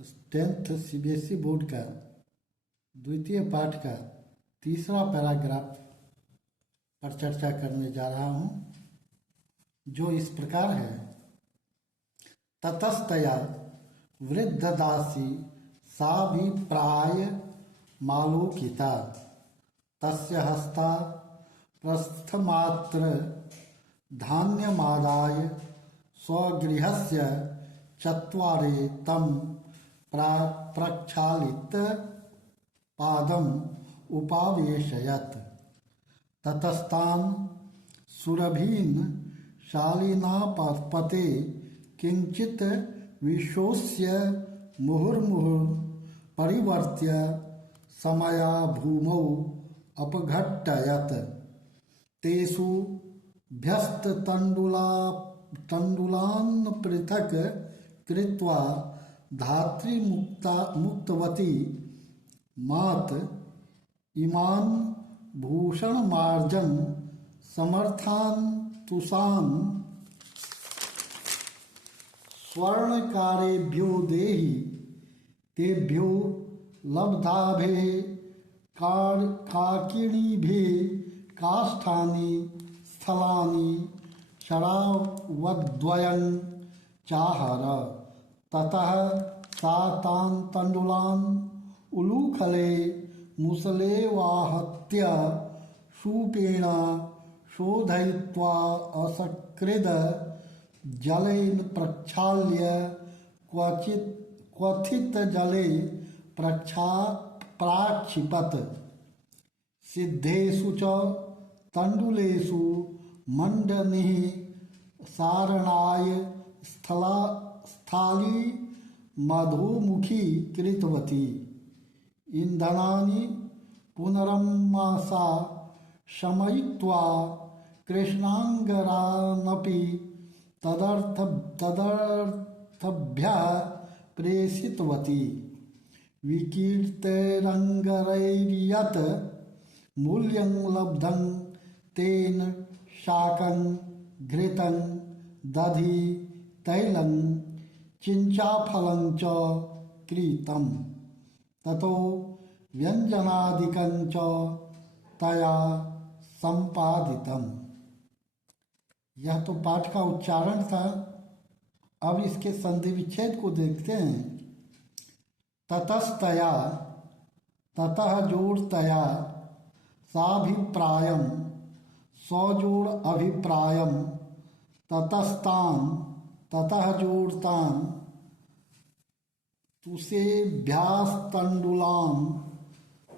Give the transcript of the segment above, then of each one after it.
10th CBSE board का द्वितीय पाठ का तीसरा पैराग्राफ पर चर्चा करने जा रहा हूं, जो इस प्रकार है। ततस्तया वृद्धदासी सा भी प्राय मालोकिता तस्य हस्ता प्रस्थमात्र धान्यमादाय स्वगृहस्य चत्वारे तं प्रक्षालित पादम उपावेशयत्। ततस्तान् सुरभीन् शालिनापते किंचित विशोष्य मुहुर्मुहुः परिवर्त्य समया भूमौ अपघट्टयत्। तेषु तण्डुलान् पृथक् कृत्वा धात्री मुक्तवती मात इमान् भूषणमार्जन समर्थान् तुषान् स्वर्णकारेभ्यो देहि तेभ्यो लब्धाभिः काकिनीभिः काष्ठानि स्थलानि शरावद्वयं चाहर। ततः सा तान् तण्डुलान् उलूखले मुसलेवाहत्य शूपेण शोधयित्वा असकृद जलेन प्रक्षाल्य क्वथित जले प्राक्षिपत्। सिद्धेषु च तण्डुलेषु मण्डनिः सारणाय स्थाली मधुमुखी कृतवती। इंधनानि पुनरमासा शमयित्वा कृष्णांगरानपि तदर्थभ्यः प्रेषितवती। विकीर्तैरङ्गरैर्यत् मूल्यं लब्धं तेन शाकं घृतं दधि तैलं चिंचाफलं च क्रीतं। ततो व्यंजनादिकं च तया संपादितम्। यह तो पाठ का उच्चारण था। अब इसके संधि विच्छेद को देखते हैं। ततस्तया ततः जोड़ तया साभिप्रायम सौजोड़ अभिप्रायम ततस्तान ततः जोड़तान तुसेभ्यास्तण्डुलान्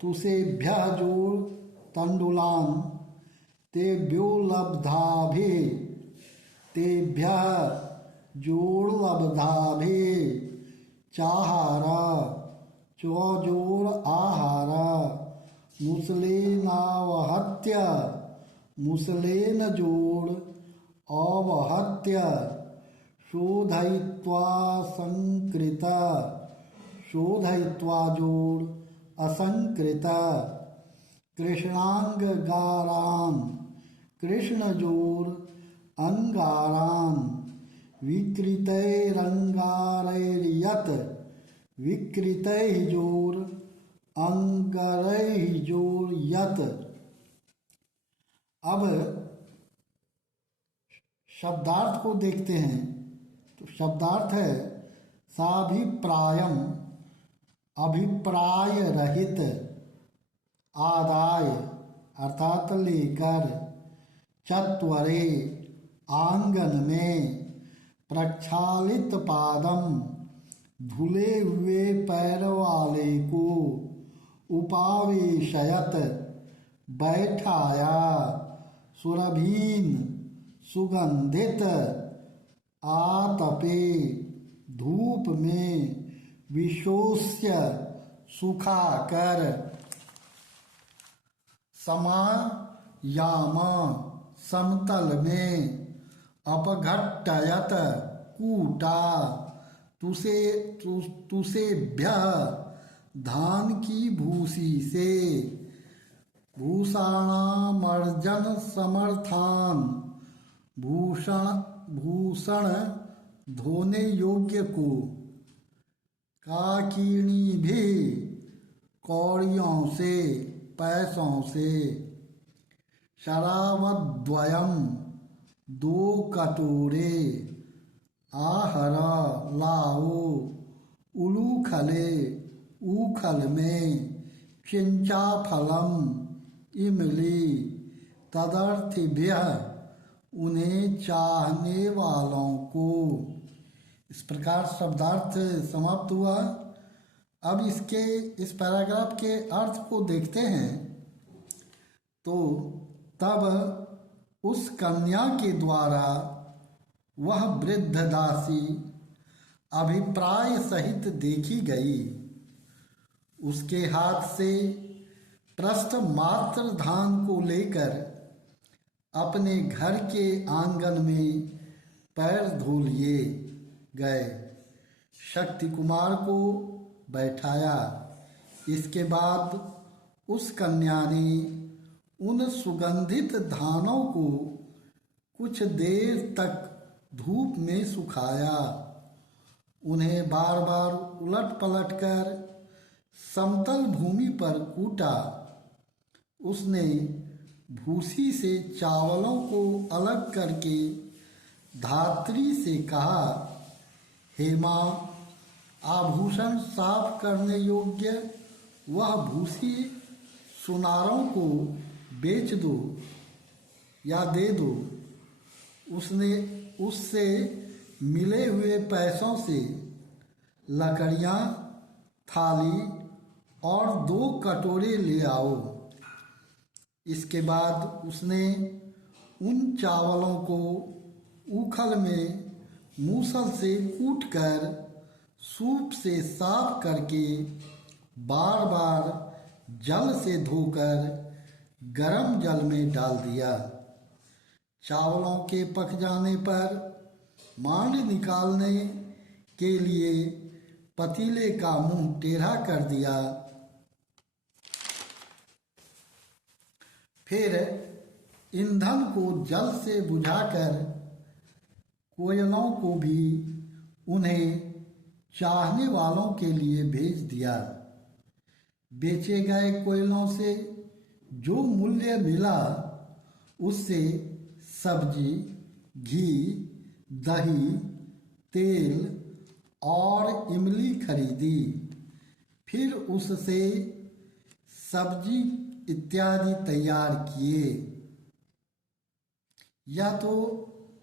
तुसेभ्यः जोड़ तण्डुलान् तेभ्यो लब्धाभिः तेभ्यः जोड़ लब्धाभिः चाहार चौजोड़ आहार मुसलेनावहत्य मुसलेन जोड़ अवहत्य शोधयित्वा संकृत शोधयित्वा जोड़ असंकृत कृष्णांगगारान् कृष्ण जोड़ अंगारान् विकृतैरंगारैर्यत् विकृतैः जोड़ अंगरैः जोड़ यत्। अब शब्दार्थ को देखते हैं। तो शब्दार्थ है साभिप्रायम अभिप्राय रहित आदाय अर्थात लेकर चत्वरे आंगन में प्रक्षालित पादम धुले हुए पैर वाले को उपावेशयत बैठाया सुरभीन सुगंधित आतपे धूप में विशोष्य सुखाकर समायाम समतल में अपघट्टयत कूटा तुसेभ्यः धान की भूसी से भूषणामर्जन समर्थान भूषण धोने योग्य को काकिनी भी कौड़ियों से पैसों से शराबद्वयम दो कटोरे आहर लाओ उलूखले ऊखल में चिंचा फलम इमली तदर्थिभ्य उन्हें चाहने वालों को। इस प्रकार शब्दार्थ समाप्त हुआ। अब इसके इस पैराग्राफ के अर्थ को देखते हैं तो तब उस कन्या के द्वारा वह वृद्ध दासी अभिप्राय सहित देखी गई। उसके हाथ से प्रस्थ मात्र धान को लेकर अपने घर के आंगन में पैर धो लिए गए। शक्ति कुमार को बैठाया। इसके बाद उस कन्या ने उन सुगंधित धानों को कुछ देर तक धूप में सुखाया। उन्हें बार बार उलट पलट कर समतल भूमि पर कूटा। उसने भूसी से चावलों को अलग करके धात्री से कहा, हे माँ, आभूषण साफ करने योग्य वह भूसी सुनारों को बेच दो या दे दो। उसने उससे मिले हुए पैसों से लकड़ियाँ, थाली और 2 कटोरे ले आओ। इसके बाद उसने उन चावलों को ऊखल में मूसल से कूटकर सूप से साफ करके बार बार जल से धोकर गरम जल में डाल दिया। चावलों के पक जाने पर मांड निकालने के लिए पतीले का मुंह टेढ़ा कर दिया। फिर ईंधन को जल से बुझाकर कोयलों को भी उन्हें चाहने वालों के लिए भेज दिया। बेचे गए कोयलों से जो मूल्य मिला उससे सब्जी, घी, दही, तेल और इमली खरीदी। फिर उससे सब्जी इत्यादि तैयार किए। यह तो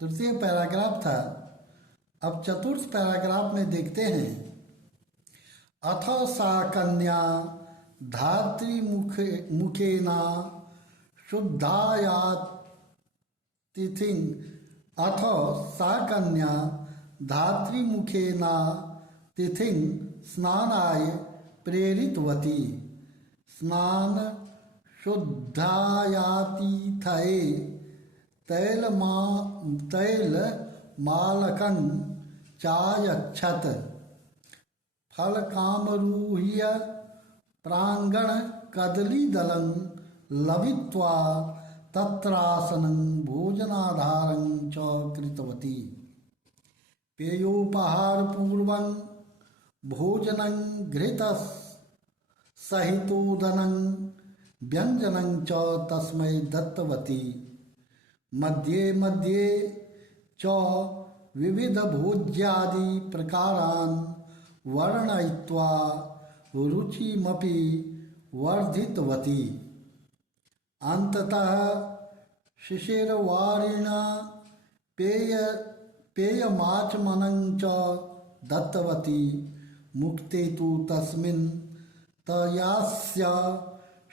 तृतीय पैराग्राफ था। अब चतुर्थ पैराग्राफ में देखते हैं। अथ सा कन्या धात्री मुखेना शुद्धाया तिथिं अथ सा कन्या धात्री मुखेना तिथिं स्नानाय प्रेरितवती। स्नान शुद्धायातिथये तैलमालकं चायच्छत। फलकामरूह्य प्रांगण कदलीदलं लभित्वा तत्रासनं भोजनाधारं च कृतवती। पेयोपहारपूर्वं भोजनं घृतसहितोदनं व्यञ्जनं च तस्मै दत्तवती। मध्ये मध्ये च विविधभोज्यादि प्रकारान् वर्णयित्वा रुचिमपि वर्धितवती। अन्ततः शिशिरवारिणा पेयमाचमनं च दत्तवती। मुक्ते तु तस्मिन् तयास्य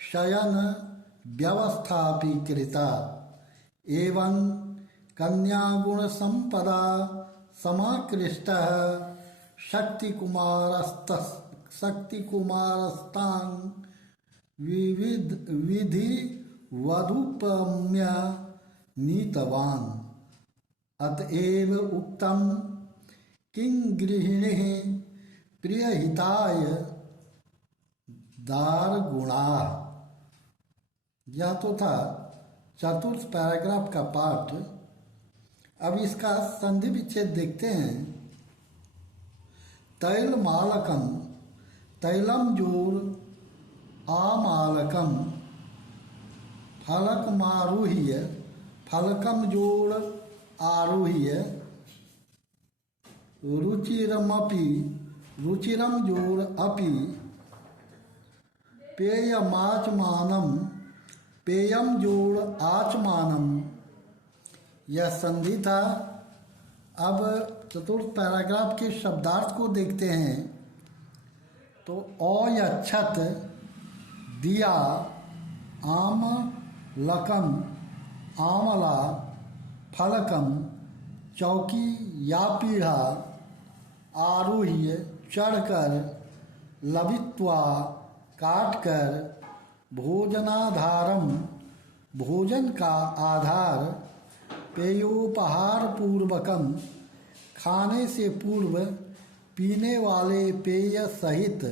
शयन व्यवस्थापि कृता। एवं कन्यागुण संपदा समाकृष्टः शक्तिकुमारस्तां विधि वधूपम्य नीतवान्। अतएव उक्तं किं गृहिणीः प्रियहिताय दारगुणा। यह तो था चतुर्थ पैराग्राफ का पाठ। अब इसका संधि विच्छेद देखते हैं। तैलमालकम, तैलम जोड़ आमालकम, फलकमारूह्य, फलकम जोड़ आरूह्य, रुचिरमपि, रुचिरम जोड़ अपि, पेयमाचमानम, पेयम जोड़ आचमानम। यह संधि था। अब चतुर्थ पैराग्राफ के शब्दार्थ को देखते हैं। तो अयच्छत, दिया, आम लकम, आमला, फलकम, चौकी या पीढ़ा, आरूह्य, चढ़कर, लवित्वा, काटकर, भोजनाधारम, भोजन का आधार, पेयोपहार पूर्वकम, खाने से पूर्व पीने वाले पेय सहित।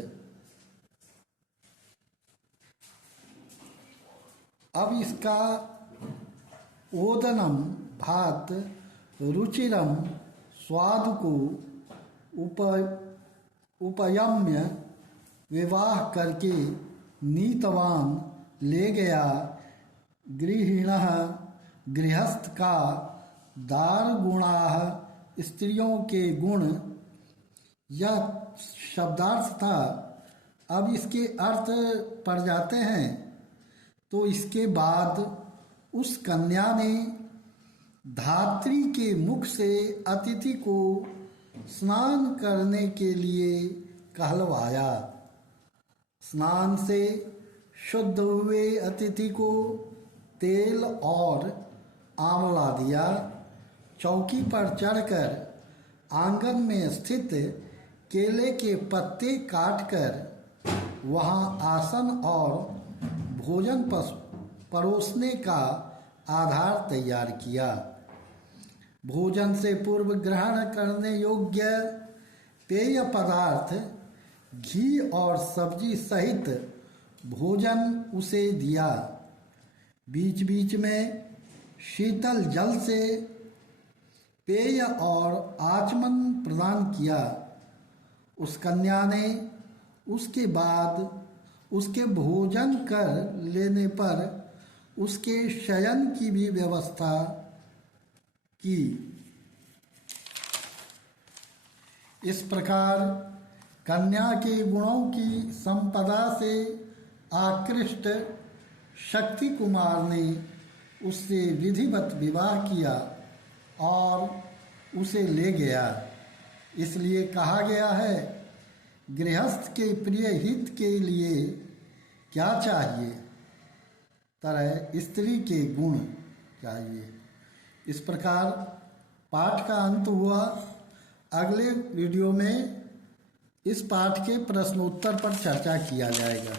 अब इसका ओदनम, भात, रुचिरम, स्वाद को, उपयम्य, विवाह करके, नीतवान, ले गया, गृहिणः, गृहस्थ का, दार गुणाः, स्त्रियों के गुण। यह शब्दार्थ था। अब इसके अर्थ पढ़ जाते हैं। तो इसके बाद उस कन्या ने धात्री के मुख से अतिथि को स्नान करने के लिए कहलवाया। स्नान से शुद्ध हुए अतिथि को तेल और आंवला दिया। चौकी पर चढ़कर आंगन में स्थित केले के पत्ते काटकर वहां आसन और भोजन परोसने का आधार तैयार किया। भोजन से पूर्व ग्रहण करने योग्य पेय पदार्थ, घी और सब्जी सहित भोजन उसे दिया। बीच बीच में शीतल जल से पेय और आचमन प्रदान किया। उस कन्या ने उसके बाद उसके भोजन कर लेने पर उसके शयन की भी व्यवस्था की। इस प्रकार कन्या के गुणों की संपदा से आकृष्ट शक्ति कुमार ने उससे विधिवत विवाह किया और उसे ले गया। इसलिए कहा गया है, गृहस्थ के प्रिय हित के लिए क्या चाहिए, तरह स्त्री के गुण चाहिए। इस प्रकार पाठ का अंत हुआ। अगले वीडियो में इस पाठ के प्रश्नोत्तर पर चर्चा किया जाएगा।